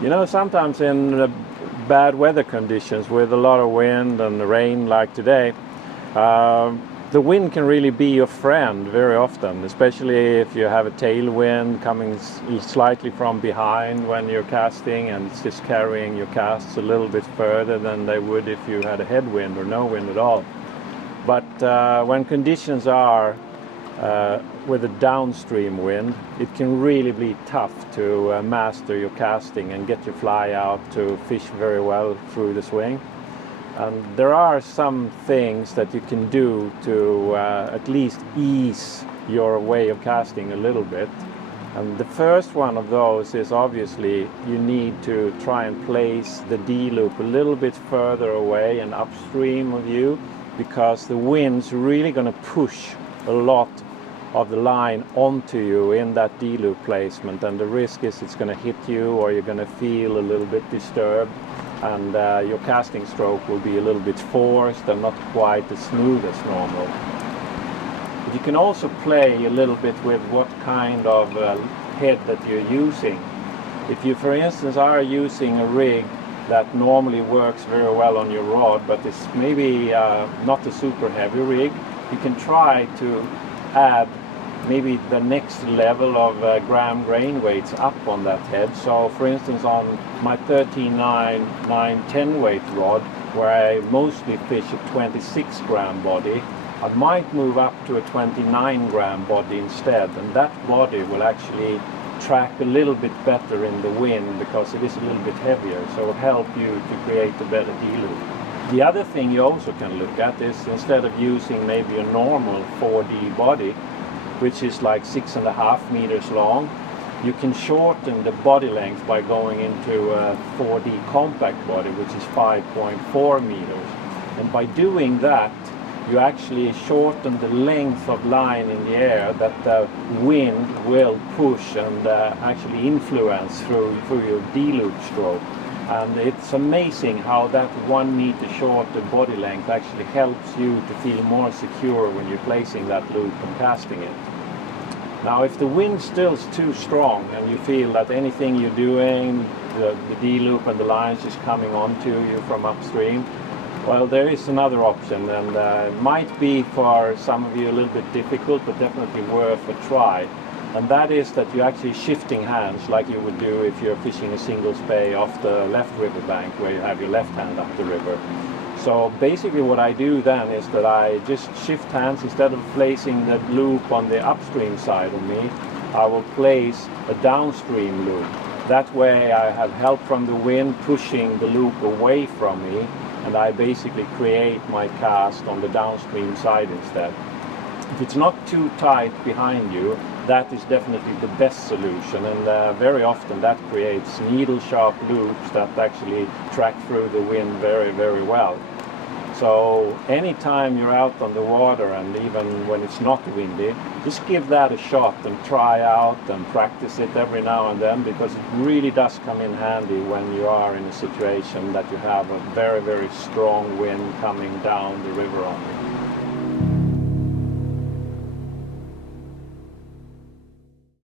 You know, sometimes in bad weather conditions with a lot of wind and rain like today, the wind can really be your friend very often, especially if you have a tailwind coming slightly from behind when you're casting, and it's just carrying your casts a little bit further than they would if you had a headwind or no wind at all. But when conditions are with a downstream wind, it can really be tough to master your casting and get your fly out to fish very well through the swing. And there are some things that you can do to at least ease your way of casting a little bit. And the first one of those is obviously you need to try and place the D-loop a little bit further away and upstream of you, because the wind's really going to push a lot of the line onto you in that D-loop placement, and the risk is it's going to hit you, or you're going to feel a little bit disturbed, and your casting stroke will be a little bit forced and not quite as smooth as normal. But you can also play a little bit with what kind of head that you're using. If you, for instance, are using a rig that normally works very well on your rod, but it's maybe not a super heavy rig, you can try to add maybe the next level of gram grain weights up on that head. So for instance, on my 13.9 weight rod, where I mostly fish a 26 gram body, I might move up to a 29 gram body instead, and that body will actually track a little bit better in the wind because it is a little bit heavier, so it will help you to create a better D-loop. The other thing you also can look at is, instead of using maybe a normal 4D body, which is like 6.5 meters long, you can shorten the body length by going into a 4D compact body, which is 5.4 meters. And by doing that, you actually shorten the length of line in the air that the wind will push and actually influence through your D-loop stroke. And it's amazing how that 1 meter shorter body length actually helps you to feel more secure when you're placing that loop and casting it. Now, if the wind still is too strong and you feel that anything you're doing, the D-loop and the lines is coming onto you from upstream, well, there is another option, and it might be for some of you a little bit difficult, but definitely worth a try. And that is that you're actually shifting hands like you would do if you're fishing a single spay off the left river bank, where you have your left hand up the river. So basically what I do then is that I just shift hands. Instead of placing the loop on the upstream side of me, I will place a downstream loop. That way I have help from the wind pushing the loop away from me, and I basically create my cast on the downstream side instead. If it's not too tight behind you, that is definitely the best solution, and very often that creates needle sharp loops that actually track through the wind very, very well. So anytime you're out on the water, and even when it's not windy, just give that a shot and try out and practice it every now and then, because it really does come in handy when you are in a situation that you have a very, very strong wind coming down the river on you.